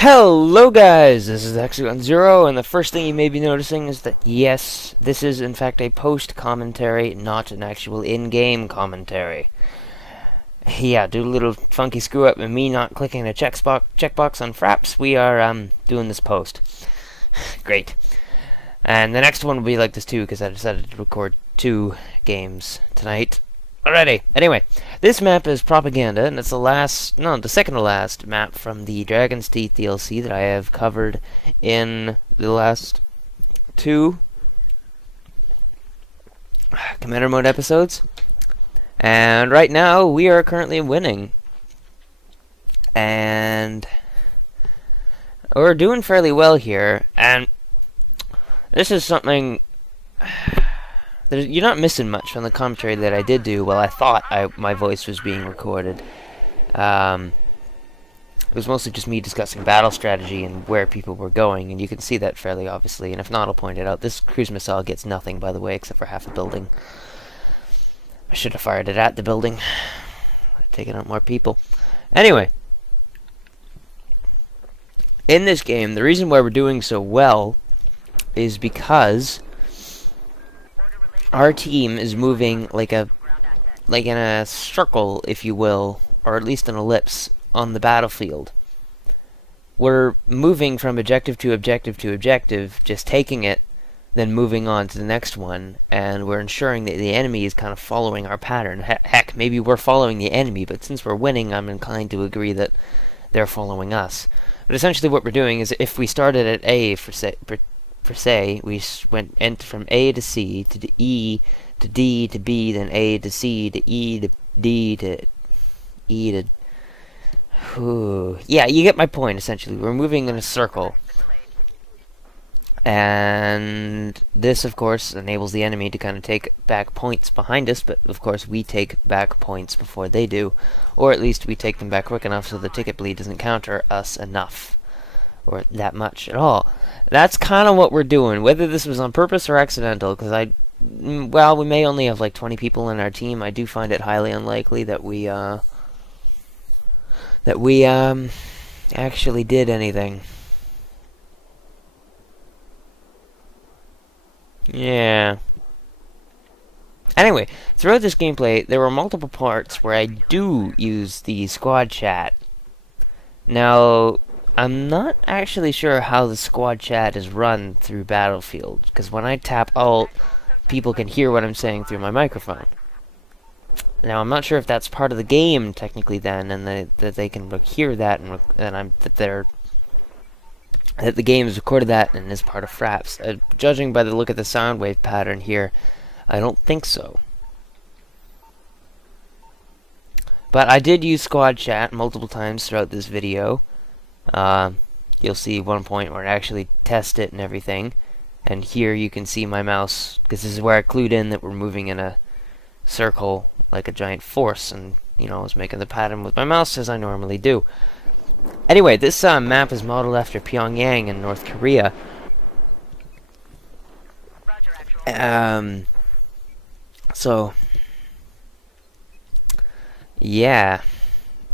Hello guys, this is Hexagon0, and the first thing you may be noticing is that yes, this is in fact a post commentary, not an actual in-game commentary. Yeah, due to a little funky screw up and me not clicking the checkbox on Fraps, we are doing this post. Great. And the next one will be like this too, because I decided to record 2 games tonight. Alrighty. Anyway, this map is Propaganda, and it's the second to last map from the Dragon's Teeth DLC that I have covered in the last 2 Commander Mode episodes. And right now, we are currently winning. And we're doing fairly well here, and this is something... You're not missing much from the commentary that I did do. Well, I thought my voice was being recorded. It was mostly just me discussing battle strategy and where people were going, and you can see that fairly obviously. And if not, I'll point it out. This cruise missile gets nothing, by the way, except for half a building. I should have fired it at the building. Taking out more people. Anyway, in this game, the reason why we're doing so well is because our team is moving like in a circle, if you will, or at least an ellipse on the battlefield. We're moving from objective to objective to objective, just taking it, then moving on to the next one, and we're ensuring that the enemy is kind of following our pattern. Heck, maybe we're following the enemy, but since we're winning, I'm inclined to agree that they're following us. But essentially what we're doing is, if we started at A, for say, we went from A to C to E to D to B, then A to C to E to D to E to... Yeah, you get my point, essentially. We're moving in a circle. And this, of course, enables the enemy to kind of take back points behind us, but of course we take back points before they do. Or at least we take them back quick enough so the ticket bleed doesn't counter us enough. Or that much at all. That's kind of what we're doing, whether this was on purpose or accidental, because well, we may only have like 20 people in our team. I do find it highly unlikely that we actually did anything. Yeah. Anyway, throughout this gameplay, there were multiple parts where I do use the squad chat. Now, I'm not actually sure how the squad chat is run through Battlefield, because when I tap Alt, people can hear what I'm saying through my microphone. Now, I'm not sure if that's part of the game, technically, then, and that they can hear that, and that the game has recorded that and is part of Fraps. Judging by the look at the sound wave pattern here, I don't think so. But I did use squad chat multiple times throughout this video. You'll see one point where I actually test it and everything, and here you can see my mouse, because this is where I clued in that we're moving in a circle like a giant force, and I was making the pattern with my mouse as I normally do. Anyway, this map is modeled after Pyongyang in North Korea. So yeah,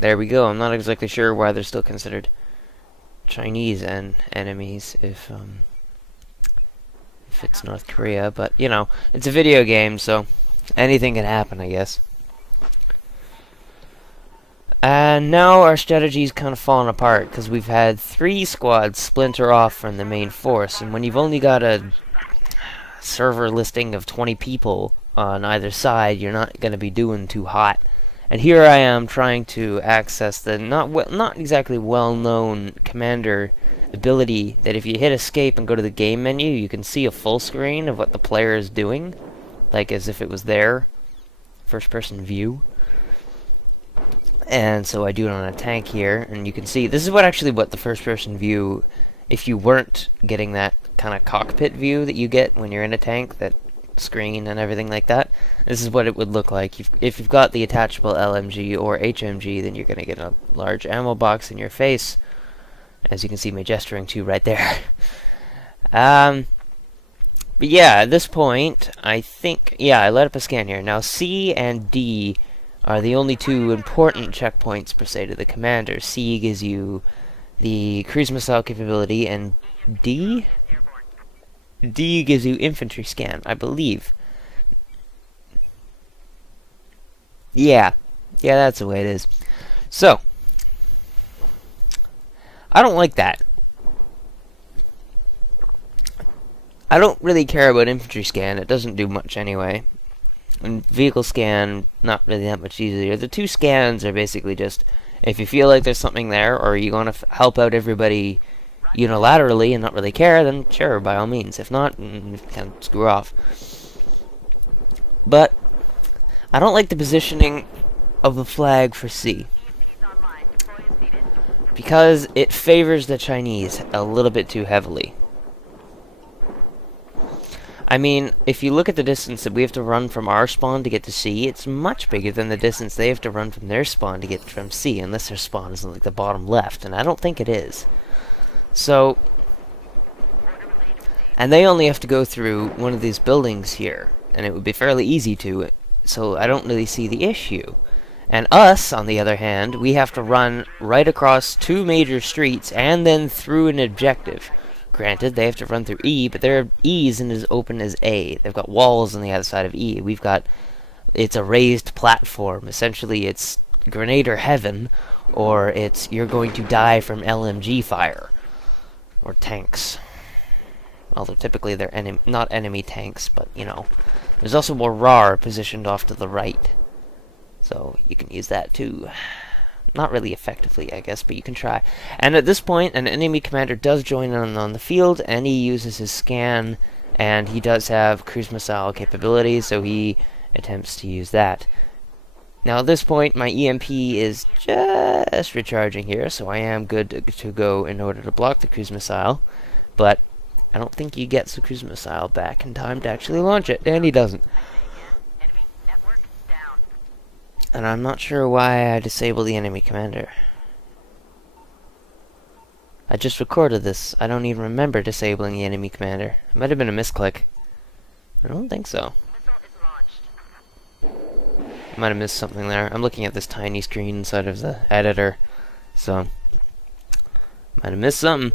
there we go. I'm not exactly sure why they're still considered Chinese and enemies if it's North Korea, but it's a video game, so anything can happen, I guess. And now our strategy's kind of fallen apart because we've had 3 squads splinter off from the main force, and when you've only got a server listing of 20 people on either side, you're not going to be doing too hot. And here I am trying to access the not exactly well-known commander ability that if you hit escape and go to the game menu, you can see a full screen of what the player is doing, like as if it was their first-person view. And so I do it on a tank here, and you can see this is what the first-person view, if you weren't getting that kind of cockpit view that you get when you're in a tank, that screen and everything like that. This is what it would look like. If you've got the attachable LMG or HMG, then you're going to get a large ammo box in your face, as you can see me gesturing to right there. But yeah, at this point, I think, yeah, I let up a scan here. Now C and D are the only 2 important checkpoints per se to the commander. C gives you the cruise missile capability, and D gives you infantry scan, I believe. Yeah, that's the way it is. So, I don't like that. I don't really care about infantry scan. It doesn't do much anyway. And vehicle scan, not really that much easier. The two scans are basically just, if you feel like there's something there, or you want to help out everybody unilaterally and not really care, then sure, by all means. If not, kind of screw off. But I don't like the positioning of the flag for C, because it favors the Chinese a little bit too heavily. I mean, if you look at the distance that we have to run from our spawn to get to C, it's much bigger than the distance they have to run from their spawn to get from C, unless their spawn is in like the bottom left, and I don't think it is. So, and they only have to go through one of these buildings here, and it would be fairly easy to, so I don't really see the issue. And us, on the other hand, we have to run right across two major streets and then through an objective. Granted, they have to run through E, but their E isn't as open as A. They've got walls on the other side of E. We've got, it's a raised platform. Essentially, it's Grenader heaven, or it's you're going to die from LMG fire. Or tanks. Although typically they're not enemy tanks, but, you know. There's also more RAR positioned off to the right. So, you can use that too. Not really effectively, I guess, but you can try. And at this point, an enemy commander does join in on the field, and he uses his scan, and he does have cruise missile capability, so he attempts to use that. Now at this point, my EMP is just recharging here, so I am good to go in order to block the cruise missile, but I don't think he gets the cruise missile back in time to actually launch it, and he doesn't. And I'm not sure why I disabled the enemy commander. I just recorded this. I don't even remember disabling the enemy commander. It might have been a misclick. I don't think so. I might have missed something there. I'm looking at this tiny screen inside of the editor, so might have missed something.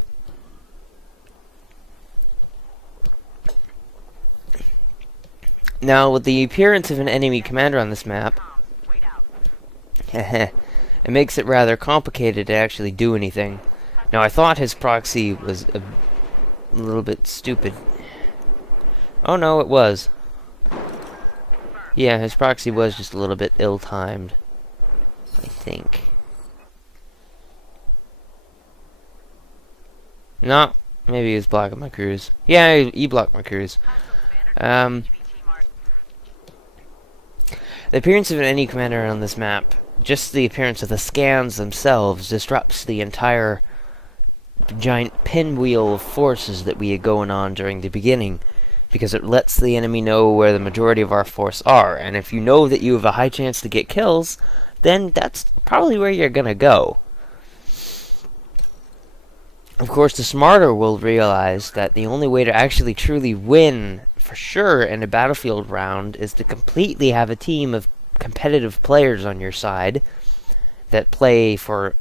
Now, with the appearance of an enemy commander on this map, it makes it rather complicated to actually do anything. Now, I thought his proxy was a little bit stupid. Oh no, it was. Yeah, his proxy was just a little bit ill-timed, I think. No, maybe he was blocking my cruise. Yeah, he blocked my cruise. The appearance of any commander on this map, just the appearance of the scans themselves, disrupts the entire giant pinwheel of forces that we had going on during the beginning, because it lets the enemy know where the majority of our force are, and if you know that you have a high chance to get kills, then that's probably where you're gonna go. Of course, the smarter will realize that the only way to actually truly win, for sure, in a battlefield round is to completely have a team of competitive players on your side that play for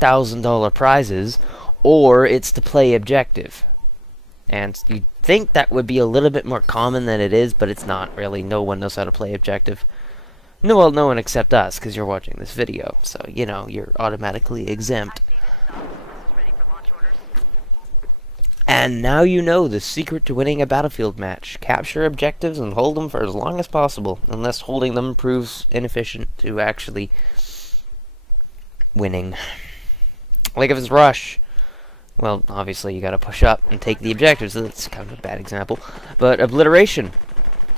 $1,000 prizes, or it's to play objective. And you'd think that would be a little bit more common than it is, but it's not really. No one knows how to play objective. No, well, no one except us, because you're watching this video, so, you know, you're automatically exempt. And now you know the secret to winning a battlefield match. Capture objectives and hold them for as long as possible, unless holding them proves inefficient to actually winning. Like if it's rush, well, obviously you gotta push up and take the objectives. So that's kind of a bad example. But obliteration,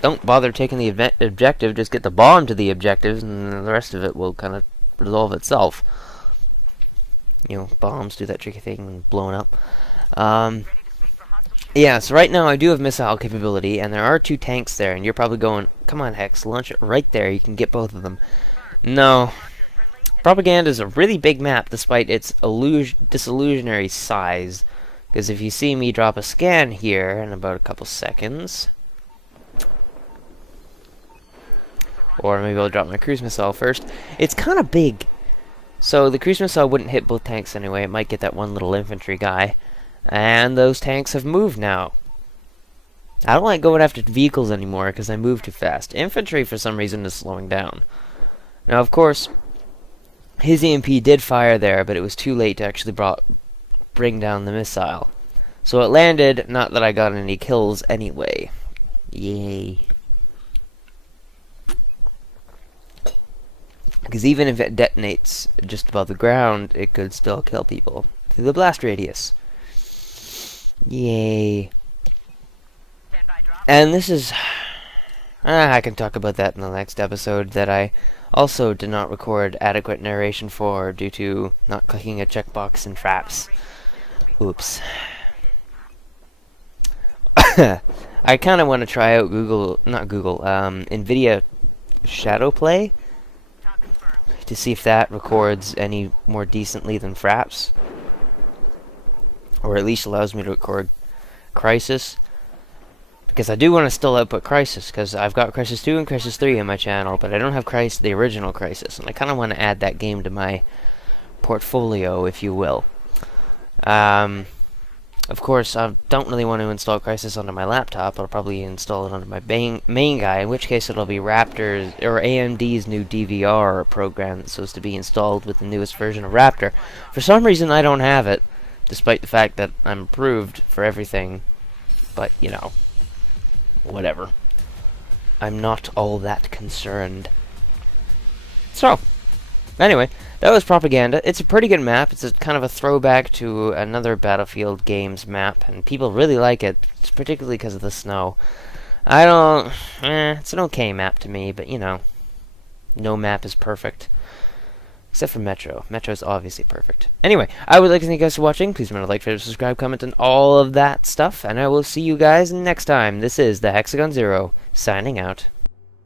don't bother taking the objective, just get the bomb to the objectives, and the rest of it will kind of resolve itself. You know, bombs do that tricky thing when blowing up. Yeah, so right now I do have missile capability, and there are 2 tanks there, and you're probably going, come on Hex, launch it right there, you can get both of them. No. Propaganda is a really big map, despite its disillusionary size. Because if you see me drop a scan here in about a couple seconds, or maybe I'll drop my cruise missile first, it's kind of big. So the cruise missile wouldn't hit both tanks anyway. It might get that one little infantry guy. And those tanks have moved now. I don't like going after vehicles anymore because I move too fast. Infantry, for some reason, is slowing down. Now, of course, his EMP did fire there, but it was too late to actually bring down the missile. So it landed, not that I got any kills anyway. Yay. Because even if it detonates just above the ground, it could still kill people through the blast radius. Yay. And this is... I can talk about that in the next episode that I also did not record adequate narration for due to not clicking a checkbox in Fraps. Oops. I kind of want to try out NVIDIA Shadow Play to see if that records any more decently than Fraps, or at least allows me to record Crisis, because I do want to still output Crisis, because I've got Crisis 2 and Crisis 3 in my channel, but I don't have the original Crisis, and I kind of want to add that game to my portfolio, if you will. Of course, I don't really want to install Crisis onto my laptop. I'll probably install it onto my main guy, in which case it'll be Raptor's, or AMD's new DVR program that's supposed to be installed with the newest version of Raptor. For some reason, I don't have it, despite the fact that I'm approved for everything. But, you know, whatever. I'm not all that concerned. So, anyway, that was Propaganda. It's a pretty good map. It's a kind of a throwback to another Battlefield games map, and people really like it, particularly because of the snow. It's an okay map to me, but, you know, no map is perfect. Except for Metro. Metro is obviously perfect. Anyway, I would like to thank you guys for watching. Please remember to like, favorite, subscribe, comment, and all of that stuff, and I will see you guys next time. This is the Hexagon Zero, signing out.